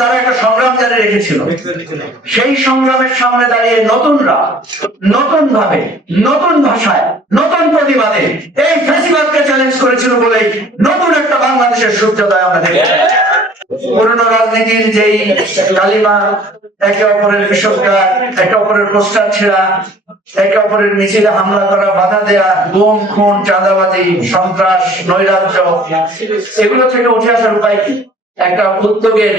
তারা একটা সংগ্রাম জারি রেখেছিল। সেই সংগ্রামের সামনে দাঁড়িয়ে নতুনরা নতুন ভাবে, নতুন ভাষায়, নতুন প্রতিবাদে এই ফ্যাসিবাদকে চ্যালেঞ্জ করেছিল বলেই নতুন একটা বাংলাদেশের সূর্যোদয় আমরা দেখি। পুরনো রাজনীতির যেই কালিমা, একে অপরের বিষোদ্গার, একে অপরের পোস্টার ছেঁড়া, একে অপরের মিছিলে হামলা করা, বাধা দেয়া, গুম খুন, চাঁদাবাজি, সন্ত্রাস, নৈরাজ্য, এগুলো থেকে উঠে আসার উপায় কি? একটা উদ্যোগের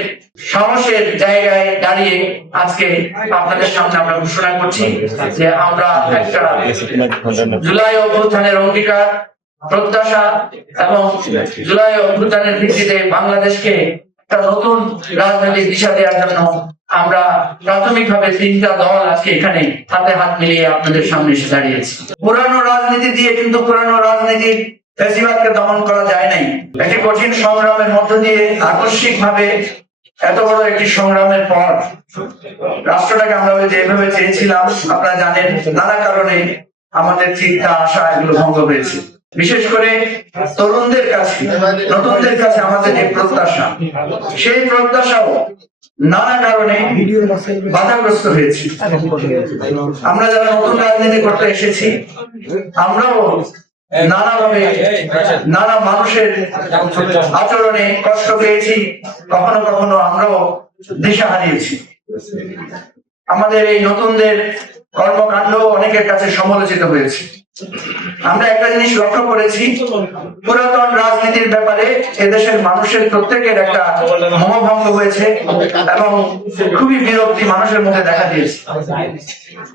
সাহসের জায়গায় দাঁড়িয়ে আজকে আপনাদের সামনে আমরা ঘোষণা করছি যে আমরা একটা জুলাই অভ্যুত্থানের অঙ্গীকার, প্রত্যাশা এবং জুলাই অভ্যুত্থানের ভিত্তিতে বাংলাদেশকে একটা নতুন রাজনৈতিক দিশা দেওয়ার জন্য আমরা প্রাথমিকভাবে তিনটা দল আজকে এখানে হাতে হাত মিলিয়ে আপনাদের সামনে এসে দাঁড়িয়েছি। পুরানো রাজনীতি দিয়ে কিন্তু পুরানো রাজনীতির ফ্যাসিবাদকে দমন করা যায় নাই। একটি কঠিন সংগ্রামের মধ্য দিয়ে আকস্মিক ভাবে এত বড় একটি সংগ্রামের পর রাষ্ট্রটাকে আমরা যেভাবে চেয়েছিলাম, আপনারা জানেন নানা কারণে আমাদের চিন্তা আশা এগুলো ভঙ্গ হয়েছে। বিশেষ করে তরুণদের কাছে, নতুনদের কাছে আমাদের যে প্রত্যাশা, সেই প্রত্যাশাও নানা কারণে বাধাগ্রস্ত হয়েছে। আমরা যারা নতুন রাজনীতি করতে এসেছি, আমরাও নানাভাবে নানা মানুষের আচরণে কষ্ট পেয়েছি, কখনো কখনো আমরাও দিশা হারিয়েছি। আমাদের এই নতুনদের কর্মকাণ্ড অনেকের কাছে সমালোচিত হয়েছে। আমরা একটা জিনিস লক্ষ্য করেছি, পুরাতন রাজনীতির ব্যাপারে এদেশের মানুষের প্রত্যেকের একটা মনোভঙ্গ হয়েছে এবং খুবই বিরক্তি মানুষের মধ্যে দেখা দিয়েছে।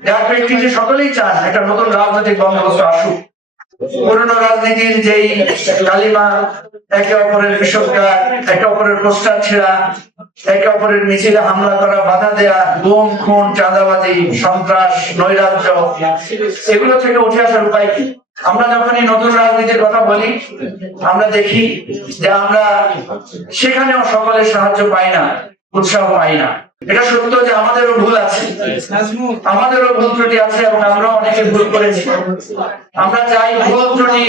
যার প্রেক্ষিতে সকলেই চান একটা নতুন রাজনৈতিক বন্দোবস্ত আসুক। পুরনো রাজনীতির যেই কালিমা, একে অপরের বিষোদ্গার, একে অপরের পোস্টার ছেঁড়া, একে অপরের মিছিলে হামলা করা, বাধা দেয়া, গুম খুন, চাঁদাবাজি, সন্ত্রাস, নৈরাজ্য, এগুলো থেকে উঠে আসার উপায় কি? আমরা যখনই নতুন রাজনীতির কথা বলি, আমরা দেখি যে আমরা সেখানেও সকলের সাহায্য পাই না, উৎসাহ পাই না। এটা সত্য যে আমাদেরও ভুল আছে, আমাদেরও ভুল ত্রুটি আছে এবং আমরা অনেকে ভুল করেছি। আমরা চাই ভুল ত্রুটি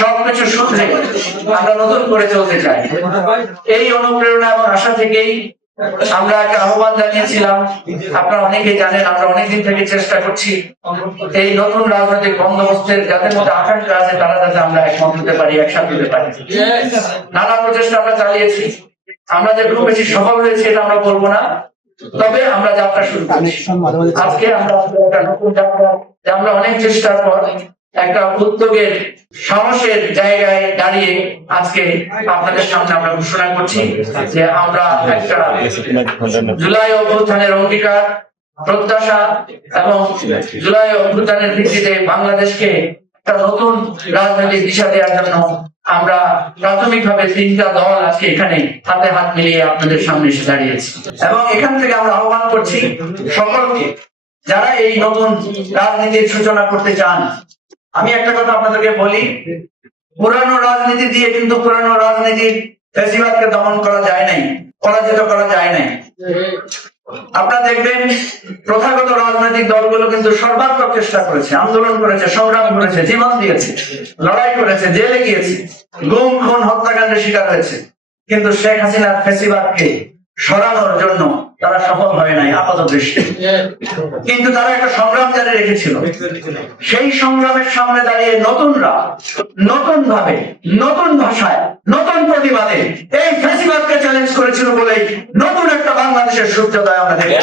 সবকিছু শুধরে আমরা নতুন করে চলতে চাই। এই অনুপ্রেরণা এবং আশা থেকেই আমরা একটা আহ্বান জানিয়েছিলাম। আপনারা অনেকেই জানেন, আমরা অনেকদিন থেকে চেষ্টা করছি এই নতুন রাজনৈতিক বন্দোবস্তের যাদের মধ্যে আকাঙ্ক্ষা আছে তারা যাতে আমরা একমত হতে পারি, একসাথে হতে পারি। নানা প্রচেষ্টা আমরা চালিয়েছি। আমরা যে খুব বেশি সফল হয়েছি এটা আমরা বলবো না, তবে আমরা যাত্রা শুরু করছি। আজকে আমরা একটা নতুন যাত্রা, আমরা অনেক চেষ্টার পর একটা উদ্যোগের সাহসের জায়গায় দাঁড়িয়ে আজকে আপনাদের সামনে আমরা ঘোষণা করছি যে আমরা একটা জুলাই অভ্যুত্থানের অঙ্গীকার, প্রত্যাশা এবং জুলাই অভ্যুত্থানের ভিত্তিতে বাংলাদেশকে একটা নতুন রাজনৈতিক দিশা দেওয়ার জন্য আমরা প্রাথমিকভাবে তিনটা দল আজকে এখানে হাতে হাত মিলিয়ে আপনাদের সামনে এসে দাঁড়িয়েছি। এবং এখান থেকে আমরা আহ্বান করছি সকলকে, যারা এই নতুন রাজনীতির সূচনা করতে চান। আমি একটা কথা আপনাদেরকে বলি, পুরানো রাজনীতি দিয়ে কিন্তু পুরানো রাজনীতির ফ্যাসিবাদকে দমন করা যায় নাই, পরাজিত করা যায় নাই। আপনারা দেখবেন প্রথাগত রাজনৈতিক দলগুলো কিন্তু সর্বাত্মক চেষ্টা করেছে, আন্দোলন করেছে, সংগ্রাম করেছে, জীবন দিয়েছে, লড়াই করেছে, জেলে গিয়েছে, গুম খুন হত্যাকাণ্ডের শিকার হয়েছে, কিন্তু শেখ হাসিনার ফ্যাসিবাদকে সরানোর জন্য তারা সফল হয় নাই আপাত দৃষ্টি। কিন্তু তারা একটা সংগ্রাম জারি রেখেছিল। সেই সংগ্রামের সামনে দাঁড়িয়ে নতুনরা নতুন ভাবে, নতুন ভাষায়, নতুন প্রতিবাদে এই ফ্যাসিবাদকে চ্যালেঞ্জ করেছিল বলেই নতুন একটা বাংলাদেশের সূর্যোদয় আমরা দেখি।